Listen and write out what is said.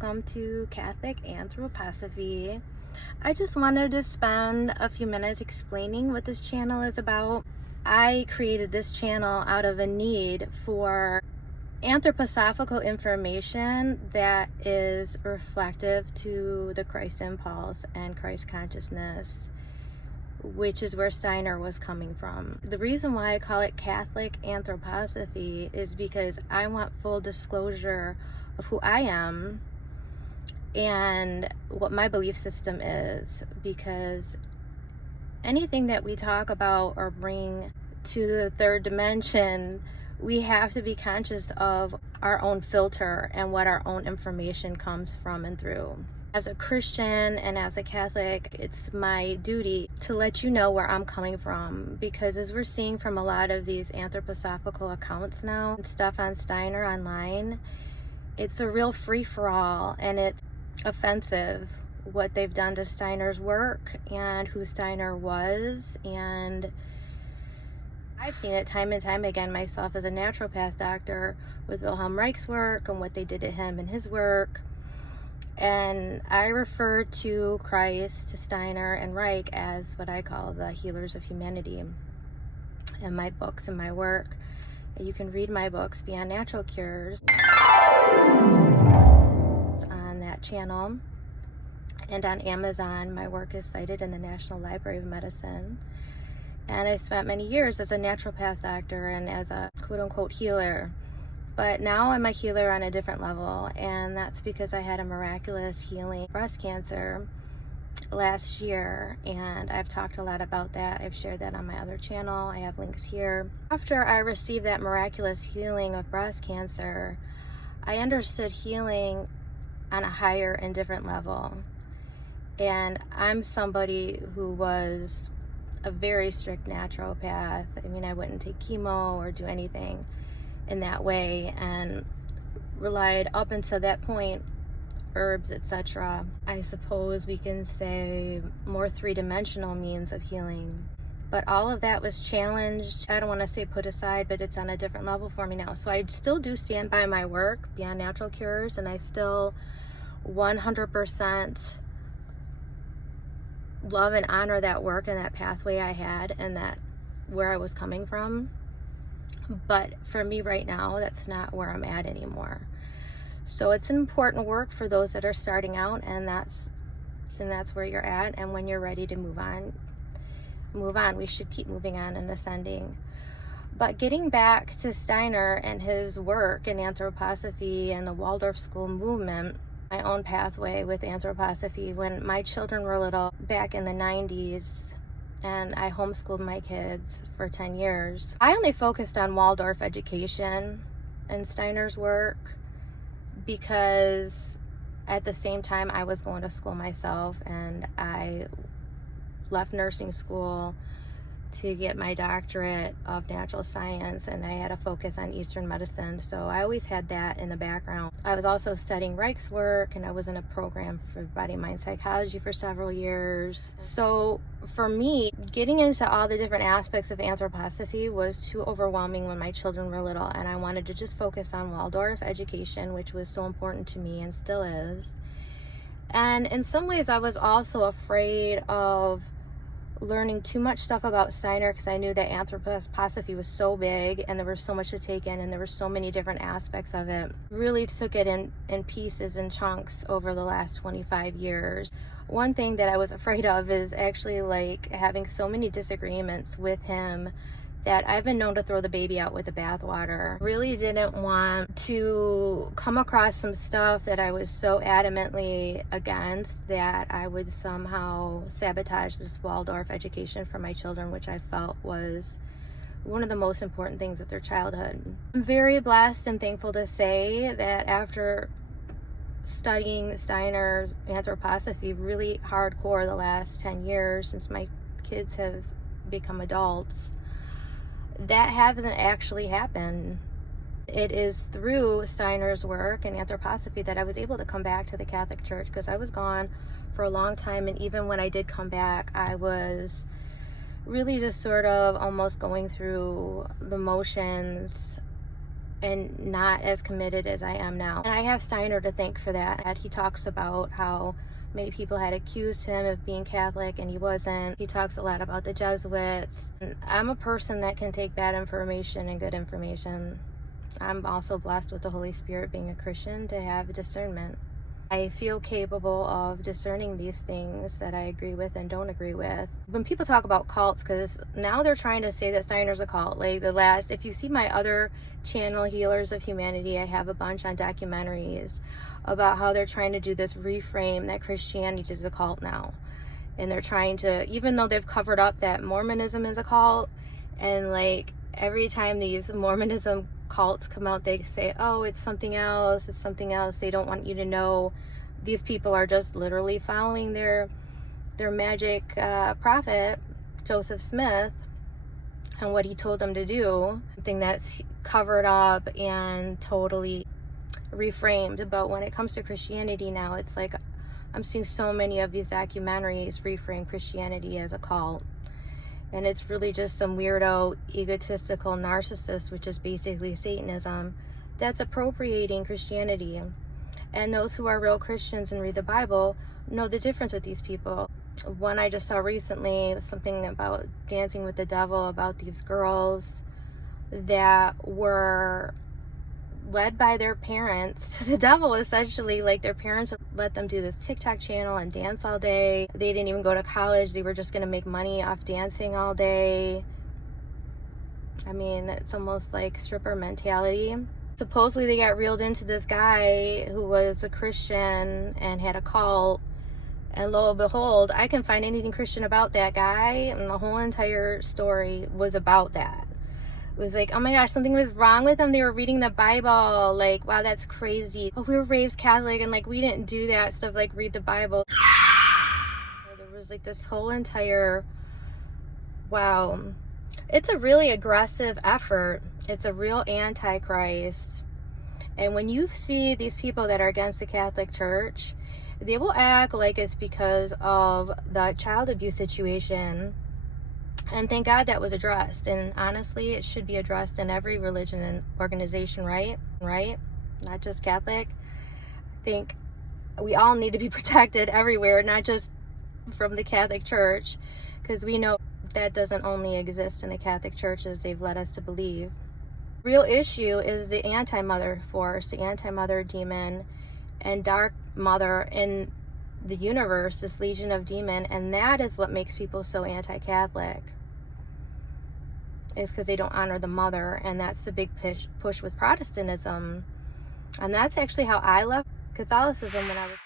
welcome to Catholic Anthroposophy. I just wanted to spend a few minutes explaining what this channel is about. I created this channel out of a need for anthroposophical information that is reflective to the Christ impulse and Christ consciousness, which is where Steiner was coming from. The reason why I call it Catholic Anthroposophy is because I want full disclosure of who I am and what my belief system is, because anything that we talk about or bring to the third dimension, we have to be conscious of our own filter and what our own information comes from and through. As a Christian and as a Catholic, it's my duty to let you know where I'm coming from, because as we're seeing from a lot of these anthroposophical accounts now and stuff on Steiner online, it's a real free-for-all, and it's offensive what they've done to Steiner's work and who Steiner was. And I've seen it time and time again myself as a naturopath doctor with Wilhelm Reich's work and what they did to him and his work. And I refer to Christ, to Steiner, and Reich as what I call the healers of humanity in my books and my work. You can read my books, Beyond Natural Cures, on that channel. And on Amazon, my work is cited in the National Library of Medicine. And I spent many years as a naturopath doctor and as a quote-unquote healer. But now I'm a healer on a different level, and that's because I had a miraculous healing breast cancer last year, and I've talked a lot about that. I've shared that on my other channel. I have links here. After I received that miraculous healing of breast cancer, I understood healing on a higher and different level. And I'm somebody who was a very strict naturopath. I mean, I wouldn't take chemo or do anything in that way, and relied up until that point herbs, etc. I suppose we can say more three-dimensional means of healing, but all of that was challenged. I don't want to say put aside, but it's on a different level for me now. So I still do stand by my work, Beyond Natural Cures, and I still 100% love and honor that work and that pathway I had and that where I was coming from. But for me right now, that's not where I'm at anymore. So it's an important work for those that are starting out, and that's where you're at. And when you're ready to move on. We should keep moving on and ascending. But getting back to Steiner and his work in anthroposophy and the Waldorf school movement, my own pathway with anthroposophy, when my children were little, back in the 90s, and I homeschooled my kids for 10 years. I only focused on Waldorf education and Steiner's work because at the same time I was going to school myself, and I left nursing school to get my doctorate of natural science, and I had a focus on Eastern medicine, so I always had that in the background. I was also studying Reich's work, and I was in a program for body-mind psychology for several years. So for me, getting into all the different aspects of anthroposophy was too overwhelming when my children were little, and I wanted to just focus on Waldorf education, which was so important to me and still is. And in some ways I was also afraid of learning too much stuff about Steiner, because I knew that anthroposophy was so big and there was so much to take in, and there were so many different aspects of it. Really took it in pieces and chunks over the last 25 years. One thing that I was afraid of is actually like having so many disagreements with him that I've been known to throw the baby out with the bathwater. Really didn't want to come across some stuff that I was so adamantly against that I would somehow sabotage this Waldorf education for my children, which I felt was one of the most important things of their childhood. I'm very blessed and thankful to say that after studying Steiner's anthroposophy really hardcore the last 10 years, since my kids have become adults, that hasn't actually happened. It is through Steiner's work and anthroposophy that I was able to come back to the Catholic Church, because I was gone for a long time, and even when I did come back, I was really just sort of almost going through the motions and not as committed as I am now. And I have Steiner to thank for that. He talks about how many people had accused him of being Catholic and he wasn't. He talks a lot about the Jesuits. And I'm a person that can take bad information and good information. I'm also blessed with the Holy Spirit, being a Christian, to have discernment. I feel capable of discerning these things that I agree with and don't agree with. When people talk about cults, because now they're trying to say that Steiner's a cult. Like if you see my other channel, Healers of Humanity, I have a bunch on documentaries about how they're trying to do this reframe that Christianity is a cult now. And they're trying to, even though they've covered up that Mormonism is a cult, and like every time these Mormonism cults come out, they say, oh, it's something else, it's something else. They don't want you to know these people are just literally following their magic prophet, Joseph Smith, and what he told them to do. Something that's covered up and totally reframed. But when it comes to Christianity now, it's like I'm seeing so many of these documentaries reframe Christianity as a cult. And it's really just some weirdo, egotistical narcissist, which is basically Satanism, that's appropriating Christianity. And those who are real Christians and read the Bible know the difference with these people. One I just saw recently was something about dancing with the devil, about these girls that were led by their parents to the devil, essentially. Like their parents would let them do this TikTok channel and dance all day. They didn't even go to college. They were just going to make money off dancing all day. I mean, it's almost like stripper mentality. Supposedly they got reeled into this guy who was a Christian and had a cult, and lo and behold, I can find anything Christian about that guy, and the whole entire story was about that. It was like, oh my gosh, something was wrong with them. They were reading the Bible. Like, wow, that's crazy. Oh, we were raised Catholic and like we didn't do that stuff, like read the Bible. There was like this whole entire, wow. It's a really aggressive effort. It's a real antichrist. And when you see these people that are against the Catholic Church, they will act like it's because of the child abuse situation. And thank God that was addressed. And honestly, it should be addressed in every religion and organization, right? Not just Catholic. I think we all need to be protected everywhere, not just from the Catholic Church, because we know that doesn't only exist in the Catholic Church as they've led us to believe. Real issue is the anti-mother force, the anti-mother demon, and dark mother in the universe, this legion of demon, and that is what makes people so anti-Catholic. Is because they don't honor the mother, and that's the big push with Protestantism. And that's actually how I left Catholicism when I was